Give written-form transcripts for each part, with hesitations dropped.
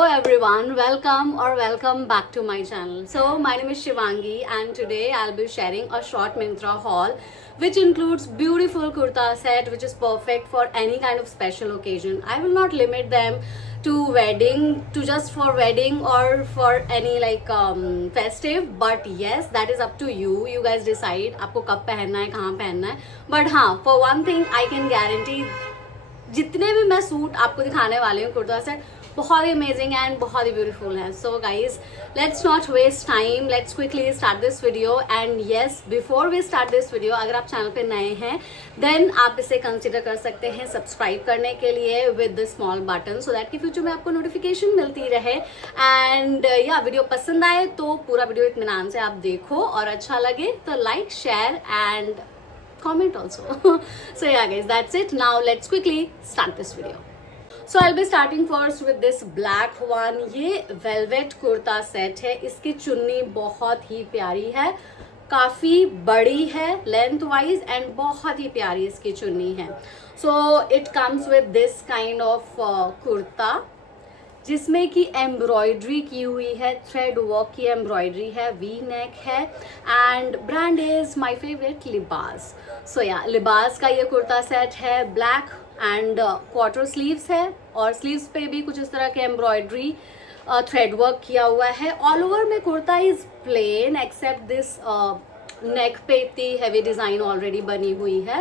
Hello everyone, welcome back to my channel. So my name is Shivangi and today I'll be sharing a short Myntra haul which includes beautiful kurta set which is perfect for any kind of special occasion. I will not limit them to just for wedding or for any festive, but yes, that is up to you. You guys decide आपको कब पहनना है, कहाँ पहनना है. But हाँ, for one thing I can guarantee जितने भी मैं सूट आपको दिखाने वाले हूँ कुर्ता सेट बहुत ही अमेजिंग एंड बहुत ही ब्यूटीफुल है. So guys, let's not waste time, let's quickly start this video. And yes, before we start this video, अगर आप चैनल पे नए हैं देन आप इसे कंसिडर कर सकते हैं सब्सक्राइब करने के लिए with the small button, so that कि फ्यूचर में आपको नोटिफिकेशन मिलती रहे. एंड या वीडियो पसंद आए तो पूरा वीडियो इत्मीनान से आप देखो, और अच्छा लगे तो like, share and comment also. So yeah guys, that's it. Now let's quickly start this video. So I'll be starting first with this black one. ये velvet कुर्ता सेट है. इसकी चुन्नी बहुत ही प्यारी है, काफ़ी बड़ी है लेंथ वाइज एंड बहुत ही प्यारी इसकी चुन्नी है. So it comes with this kind of kurta जिसमें कि एम्ब्रॉयडरी की हुई है, थ्रेड वर्क की एम्ब्रॉयडरी है, वी नेक है and brand is my favourite लिबास. सो या लिबास का ये कुर्ता सेट है. ब्लैक एंड क्वार्टर स्लीव्स है और स्लीव्स पे भी कुछ इस तरह के एम्ब्रॉयडरी थ्रेड वर्क किया हुआ है. ऑल ओवर में kurta is plain except this neck पे इतनी हैवी डिज़ाइन ऑलरेडी बनी हुई है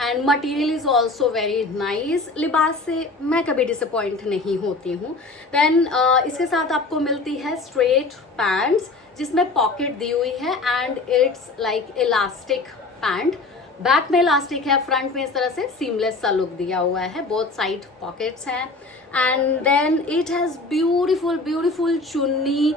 and material is also very nice. Libas से मैं कभी डिसअपॉइंट नहीं होती हूँ. देन इसके साथ आपको मिलती है स्ट्रेट पैंट्स जिसमें पॉकेट दी हुई है and it's like elastic pant. Back में इलास्टिक है, फ्रंट में इस तरह से सीमलेस सा लुक दिया हुआ है. बोथ साइड पॉकेट्स हैं and then it has beautiful चुन्नी.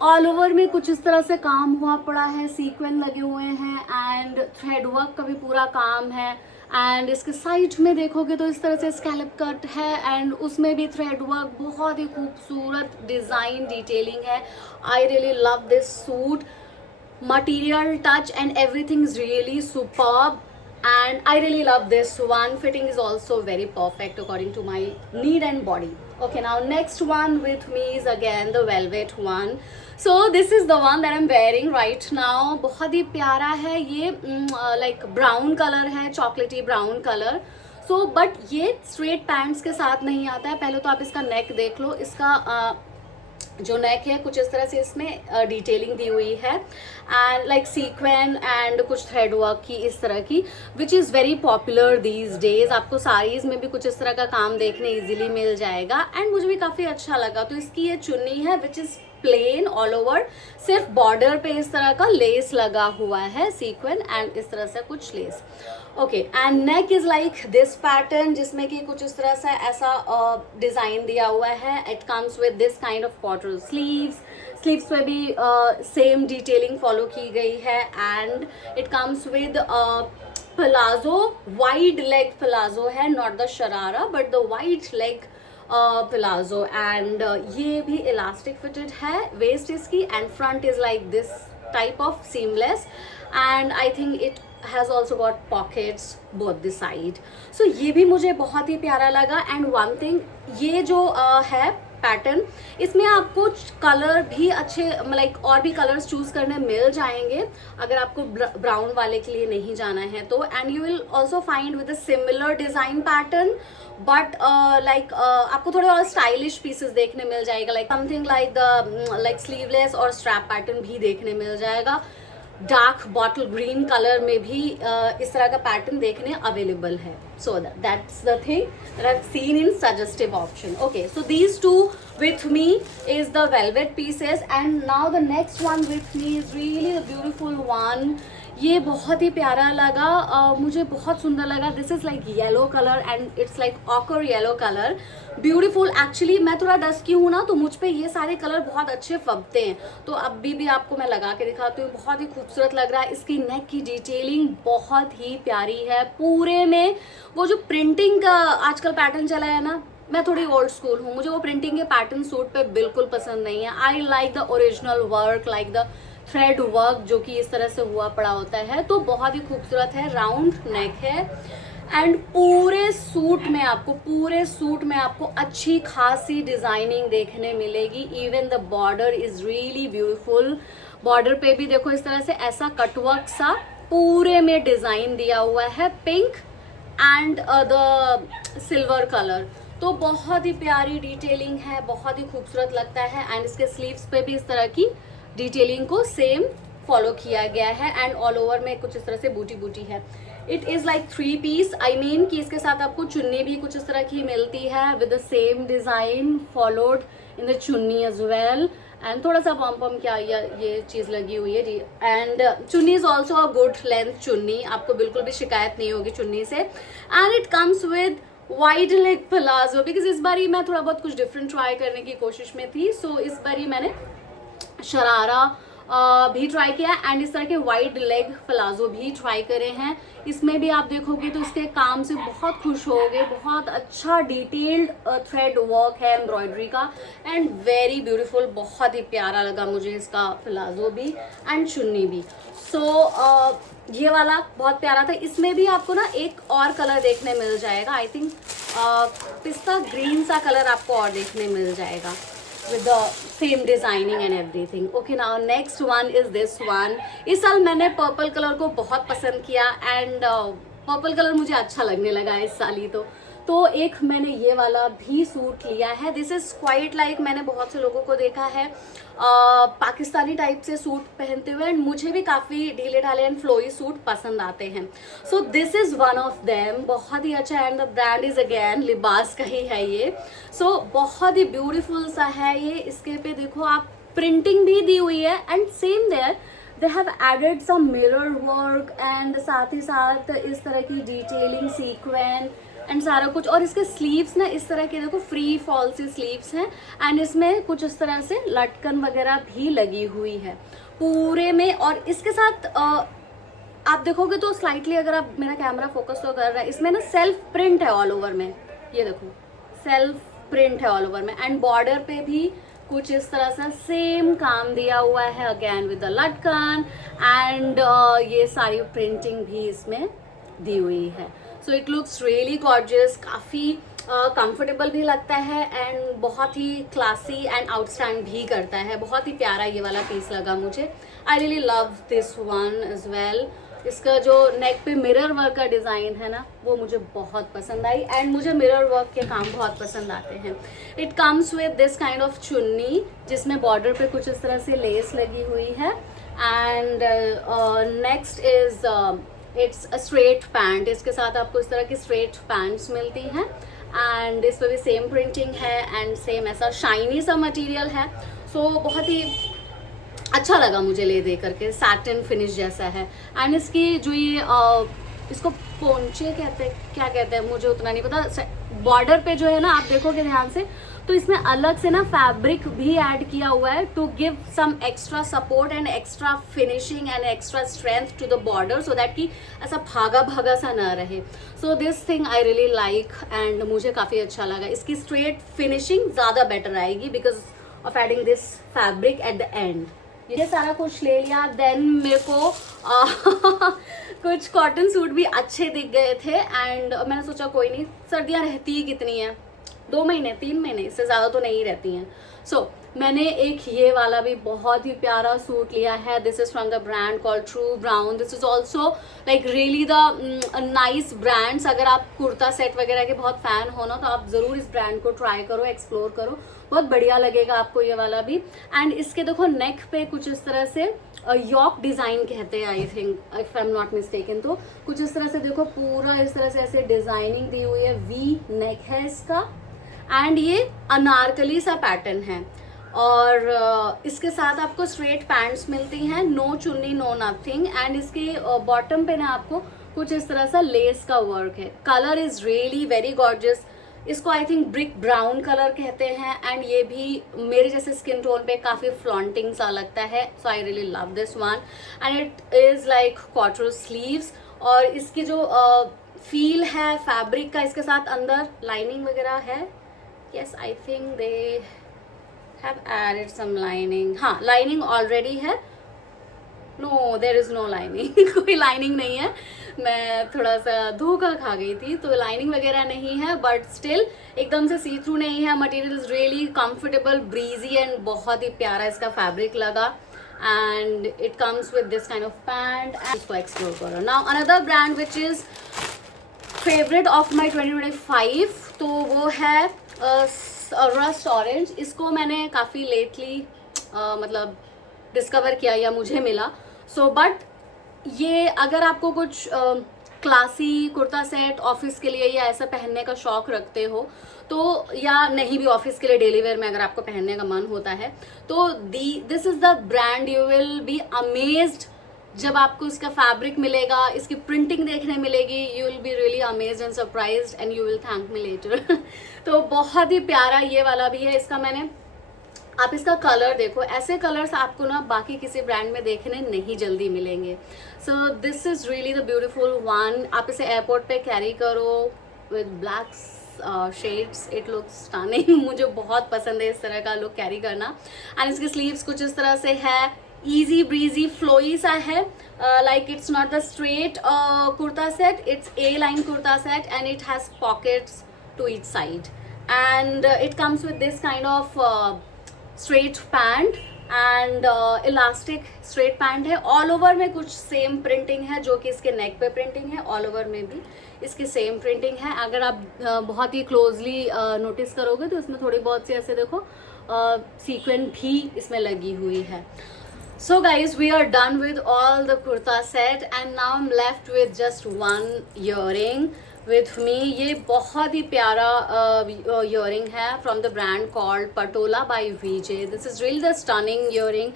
ऑल ओवर में कुछ इस तरह से काम हुआ पड़ा है, सीक्वेंस लगे हुए हैं एंड थ्रेड वर्क का भी पूरा काम है. एंड इसके साइड में देखोगे तो इस तरह से स्कैलप कट है एंड उसमें भी थ्रेड वर्क, बहुत ही खूबसूरत डिज़ाइन डिटेलिंग है. आई really love this suit. Material, touch and everything is really superb and I really love this one. Fitting is also very perfect according to my need and body. Okay, now next one with me is again the velvet one. So this is the one that I'm wearing right now. बहुत ही प्यारा है ये, like brown color है, chocolatey brown color. So but ये straight pants के साथ नहीं आता है. पहले तो आप इसका नेक देख लो. इसका जो नेक है कुछ इस तरह से इसमें डिटेलिंग दी हुई है एंड लाइक सीक्वेंस एंड कुछ थ्रेड वर्क की इस तरह की, which is very popular these days. आपको साड़ीज़ में भी कुछ इस तरह का काम देखने इजीली मिल जाएगा एंड मुझे भी काफ़ी अच्छा लगा. तो इसकी ये चुन्नी है which is plain all over, सिर्फ बॉर्डर पे इस तरह का लेस लगा हुआ है, सीक्वेंस एंड इस तरह से कुछ less. Okay, and neck is like this pattern जिसमें कि कुछ इस तरह से ऐसा डिज़ाइन दिया हुआ है. It comes with this kind of quarter sleeves पे भी सेम डिटेलिंग फॉलो की गई है and it comes with palazzo, wide leg palazzo है, not the sharara but the wide leg palazzo and ये भी इलास्टिक फिटेड है. वेस्ट इसकी and front is like this type of seamless and I think it has also got pockets both the side. So ये भी मुझे बहुत ही प्यारा लगा. एंड वन थिंग, ये जो है पैटर्न, इसमें आपको कलर भी अच्छे लाइक और भी कलर्स चूज करने मिल जाएंगे अगर आपको ब्राउन वाले के लिए नहीं जाना है तो. And you will also find with a similar design pattern but आपको थोड़े और स्टाइलिश पीसेस देखने मिल जाएगा, लाइक समथिंग लाइक स्लीवलेस और स्ट्रैप पैटर्न भी देखने मिल जाएगा. डार्क बॉटल ग्रीन कलर में भी इस तरह का पैटर्न देखने अवेलेबल है. So that's the thing that I have seen in suggestive option. Okay, so these two with me is the velvet pieces and now the next one with me is really a beautiful one. ये बहुत ही प्यारा लगा, मुझे बहुत सुंदर लगा. This is like yellow colour and it's like occur yellow colour, beautiful. Actually मैं थोड़ा डस्की हूँ ना तो मुझ पे ये सारे कलर बहुत अच्छे फबते हैं, तो अभी भी आपको मैं लगा के दिखाती हूँ. बहुत ही खूबसूरत लग रहा है. इसकी नेक की डिटेलिंग बहुत ही प्यारी है. पूरे में वो जो प्रिंटिंग का आजकल पैटर्न चला है ना, मैं थोड़ी ओल्ड स्कूल हूँ, मुझे वो प्रिंटिंग के पैटर्न सूट पे बिल्कुल पसंद नहीं है. I like the original work, like the thread work जो कि इस तरह से हुआ पड़ा होता है. तो बहुत ही खूबसूरत है. राउंड नेक है एंड पूरे सूट में आपको अच्छी खासी डिजाइनिंग देखने मिलेगी. Even the border is really beautiful. Border पे भी देखो इस तरह से ऐसा कटवर्क सा पूरे में डिजाइन दिया हुआ है, pink and the silver colour. तो बहुत ही प्यारी डिटेलिंग है, बहुत ही खूबसूरत लगता है. एंड इसके स्लीव्स पे भी इस तरह की डिटेलिंग को सेम फॉलो किया गया है. एंड ऑल ओवर में कुछ इस तरह से बूटी बूटी है. It is like 3 piece. I mean कि इसके साथ आपको चुन्नी भी कुछ इस तरह की मिलती है with the same design followed in the चुन्नी एज वेल. एंड थोड़ा सा पम पम क्या ये चीज लगी हुई है. एंड चुन्नी is also a good length चुन्नी, आपको बिल्कुल भी शिकायत नहीं होगी चुन्नी से. And it comes with wide leg palazzo, because इस बारी मैं थोड़ा बहुत कुछ डिफरेंट ट्राई करने की कोशिश में थी. सो इस बारी मैंने शरारा भी ट्राई किया एंड इस तरह के वाइड लेग प्लाजो भी ट्राई करे हैं. इसमें भी आप देखोगे तो इसके काम से बहुत खुश होगे. बहुत अच्छा डिटेल्ड थ्रेड वर्क है एम्ब्रॉयडरी का एंड वेरी ब्यूटीफुल. बहुत ही प्यारा लगा मुझे इसका प्लाजो भी एंड चुन्नी भी. सो ये वाला बहुत प्यारा था. इसमें भी आपको ना एक और कलर देखने मिल जाएगा. आई थिंक पिस्ता ग्रीन सा कलर आपको और देखने मिल जाएगा with the same designing and everything. Okay, now next one is this one. इस साल मैंने पर्पल कलर को बहुत पसंद किया एंड पर्पल कलर मुझे अच्छा लगने लगा इस साल ही. तो एक मैंने ये वाला भी सूट लिया है. दिस इज क्वाइट लाइक मैंने बहुत से लोगों को देखा है पाकिस्तानी टाइप से सूट पहनते हुए एंड मुझे भी काफ़ी ढीले ढाले एंड फ्लोई सूट पसंद आते हैं. So this is one of them. बहुत ही अच्छा and the brand is again लिबास का ही है ये. सो बहुत ही ब्यूटीफुल सा है ये. इसके पे देखो आप प्रिंटिंग भी दी हुई है and same there they have added some mirror work and साथ ही साथ इस तरह की डिटेलिंग सीक्वेंस एंड सारा कुछ. और इसके स्लीव्स ना इस तरह के देखो फ्री फॉल सी स्लीव्स हैं एंड इसमें कुछ इस तरह से लटकन वगैरह भी लगी हुई है पूरे में. और इसके साथ आप देखोगे तो स्लाइटली अगर आप मेरा कैमरा फोकस तो कर रहा है, इसमें ना सेल्फ प्रिंट है ऑल ओवर में. ये देखो सेल्फ प्रिंट है ऑल ओवर में एंड बॉर्डर पे भी कुछ इस तरह से सेम काम दिया हुआ है अगेन विद द लटकन एंड ये सारी प्रिंटिंग भी इसमें दी हुई है. So it looks really gorgeous. काफ़ी कंफर्टेबल भी लगता है एंड बहुत ही क्लासी एंड आउटस्टैंड भी करता है. बहुत ही प्यारा ये वाला पीस लगा मुझे. I really love this one as well. इसका जो नेक पे मिरर वर्क का डिज़ाइन है ना वो मुझे बहुत पसंद आई एंड मुझे मिरर वर्क के काम बहुत पसंद आते हैं. It comes with this kind of चुन्नी जिसमें बॉर्डर पे कुछ इस तरह से लेस लगी हुई है and next is it's a straight pant. इसके साथ आपको इस तरह की स्ट्रेट पैंट्स मिलती हैं एंड इस पर भी सेम प्रिंटिंग है एंड सेम ऐसा शाइनी सा मटेरियल है. सो बहुत ही अच्छा लगा मुझे ले दे करके. सैटिन फिनिश जैसा है एंड इसकी जो ये इसको पोंचे कहते हैं क्या कहते हैं मुझे उतना नहीं पता. बॉर्डर पे जो है ना आप देखोगे ध्यान से तो इसमें अलग से ना फैब्रिक भी ऐड किया हुआ है to give some extra support and extra finishing and extra strength to the border so that कि ऐसा भागा भागा सा ना रहे. So this thing I really like and मुझे काफ़ी अच्छा लगा. इसकी स्ट्रेट फिनिशिंग ज़्यादा बेटर आएगी because of adding this fabric at the end. ये सारा कुछ ले लिया. देन मेरे को कुछ कॉटन सूट भी अच्छे दिख गए थे एंड मैंने सोचा कोई नहीं, सर्दियाँ रहती ही कितनी हैं, 2 महीने 3 महीने, इससे ज़्यादा तो नहीं रहती हैं. सो मैंने एक ये वाला भी बहुत ही प्यारा सूट लिया है. This is from the brand called true brown. This is also like really the nice brands. अगर आप कुर्ता सेट वगैरह के बहुत फ़ैन हो ना तो आप ज़रूर इस ब्रांड को ट्राई करो, एक्सप्लोर करो. बहुत बढ़िया लगेगा आपको ये वाला भी. एंड इसके देखो नेक पे कुछ इस तरह से यॉक डिज़ाइन कहते हैं I think if I am not mistaken. तो कुछ इस तरह से देखो पूरा इस तरह से ऐसे डिज़ाइनिंग दी हुई है. वी नेक है इसका एंड ये अनारकली सा पैटर्न है और इसके साथ आपको स्ट्रेट पैंट्स मिलती हैं. नो चुन्नी नो नथिंग एंड इसके बॉटम पे ना आपको कुछ इस तरह सा लेस का वर्क है. Colour is really very gorgeous. इसको I think brick brown colour कहते हैं एंड ये भी मेरे जैसे स्किन टोन पे काफ़ी फ्लॉन्टिंग सा लगता है. So I really love this one and it is like quarter sleeves. और इसकी जो फील है फैब्रिक का, इसके साथ अंदर लाइनिंग वगैरह है. Yes I think they have added some lining. हाँ लाइनिंग ऑलरेडी है no there is no lining कोई लाइनिंग नहीं है, मैं थोड़ा सा धोखा खा गई थी, तो लाइनिंग वगैरह नहीं है, बट स्टिल एकदम से सी थ्रू नहीं है। Material is really comfortable, breezy and बहुत ही प्यारा इसका फैब्रिक लगा। And it comes with this kind of pant. इसको एक्सप्लोर करो now. Another brand which is favourite of my 2025, तो वो है रस्ट ऑरेंज। इसको मैंने काफ़ी लेटली मतलब डिस्कवर किया या मुझे मिला। सो बट ये अगर आपको कुछ क्लासी कुर्ता सेट ऑफिस के लिए या ऐसा पहनने का शौक रखते हो, तो या नहीं भी ऑफिस के लिए डेली वेयर में अगर आपको पहनने का मन होता है, तो this is the brand. You will be amazed जब आपको इसका फैब्रिक मिलेगा, इसकी प्रिंटिंग देखने मिलेगी। You will be really amazed and surprised and you will thank me later. तो बहुत ही प्यारा ये वाला भी है। इसका मैंने, आप इसका कलर देखो, ऐसे कलर्स आपको ना बाकी किसी ब्रांड में देखने नहीं जल्दी मिलेंगे। So this is really the beautiful one. आप इसे एयरपोर्ट पे कैरी करो with black shades, it looks stunning. मुझे बहुत पसंद है इस तरह का लुक कैरी करना। एंड इसके स्लीव्स कुछ इस तरह से है, ईजी ब्रीजी फ्लोई सा है। Like it's not the straight kurta set, it's a line kurta set and it has pockets to each side. And it comes with this kind of straight pant and elastic straight pant है। All over में कुछ same printing है, जो कि इसके नेक पे printing है, all over में भी इसकी सेम प्रिंटिंग है। अगर आप बहुत ही क्लोजली नोटिस करोगे तो इसमें थोड़ी बहुत सी ऐसे देखो सीक्वेंट भी इसमें लगी हुई है। So guys, we are done with all the kurta set and now I'm left with just one earring with me. ये बहुत ही प्यारा earring है from the brand called Patola by VJ. This is really the stunning earring.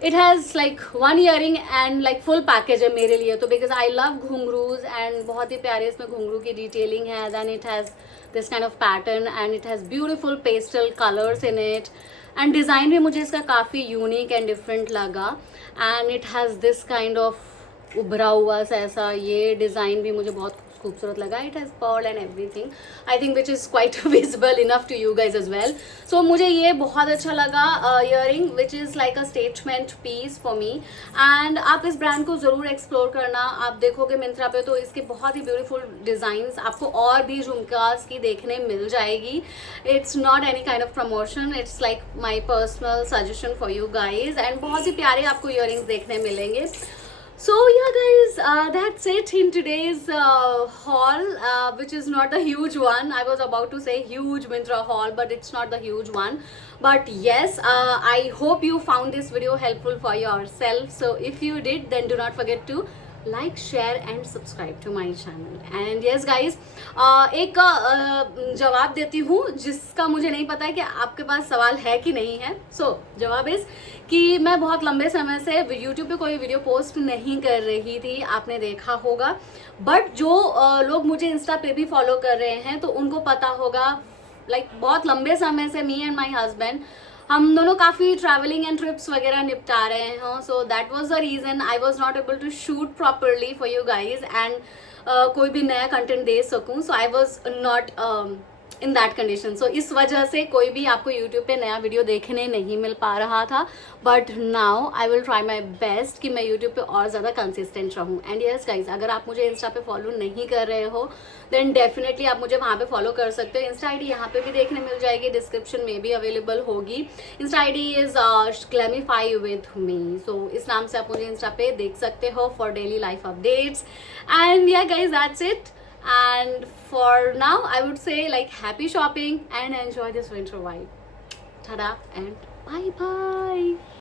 It has like one earring and like full package है मेरे लिए, तो because I love ghungroos and बहुत ही प्यारे इसमें घुंघरू की detailing है। Then it has this kind of pattern and it has beautiful pastel colors in it. And design भी मुझे इसका काफ़ी यूनिक एंड डिफरेंट लगा। And it has this kind of उभरा हुआ सा ऐसा, ये डिज़ाइन भी मुझे बहुत खूबसूरत लगा। It has pearl and everything, I think which is quite visible enough to you guys as well. So मुझे ये बहुत अच्छा लगा earring which is like a statement piece for me. And आप इस ब्रांड को ज़रूर एक्सप्लोर करना। आप देखोगे मिंत्रा पे तो इसके बहुत ही ब्यूटीफुल डिज़ाइंस आपको और भी झुमकास की देखने मिल जाएगी। It's not any kind of promotion, it's like my personal suggestion for you guys. And बहुत ही प्यारे आपको ईयरिंग्स देखने मिलेंगे। So yeah guys, that's it in today's haul, which is not the huge one. I was about to say huge Myntra haul, but it's not the huge one. But yes, I hope you found this video helpful for yourself. So if you did, then do not forget to like, share and subscribe to my channel. And yes guys, एक जवाब देती हूँ जिसका मुझे नहीं पता है कि आपके पास सवाल है कि नहीं है। जवाब इस कि मैं बहुत लंबे समय से YouTube पे कोई वीडियो पोस्ट नहीं कर रही थी, आपने देखा होगा। बट जो लोग मुझे इंस्टा पे भी फॉलो कर रहे हैं तो उनको पता होगा, लाइक बहुत लंबे समय से मी एंड माई हस्बैंड हम दोनों काफ़ी ट्रैवलिंग एंड ट्रिप्स वगैरह निपटा रहे हैं। So that was the reason I was not able to shoot properly for you guys and कोई भी नया कंटेंट दे सकूं। So I was not in that condition. So इस वजह से कोई भी आपको यूट्यूब पे नया वीडियो देखने नहीं मिल पा रहा था। But now I will try my best कि मैं यूट्यूब पे और ज़्यादा कंसिस्टेंट रहूँ। एंड यस गाइज, अगर आप मुझे इंस्टा पे फॉलो नहीं कर रहे हो देन डेफिनेटली आप मुझे वहाँ पे फॉलो कर सकते हो। इंस्टा आईडी यहाँ पे भी देखने मिल जाएगी, डिस्क्रिप्शन में भी अवेलेबल होगी। Insta ID is glamify with me. So इस नाम से आप मुझे इंस्टा पे देख सकते हो for daily life updates. And yeah guys, that's it. And for now I would say like happy shopping and enjoy this winter vibe. Tada and bye bye.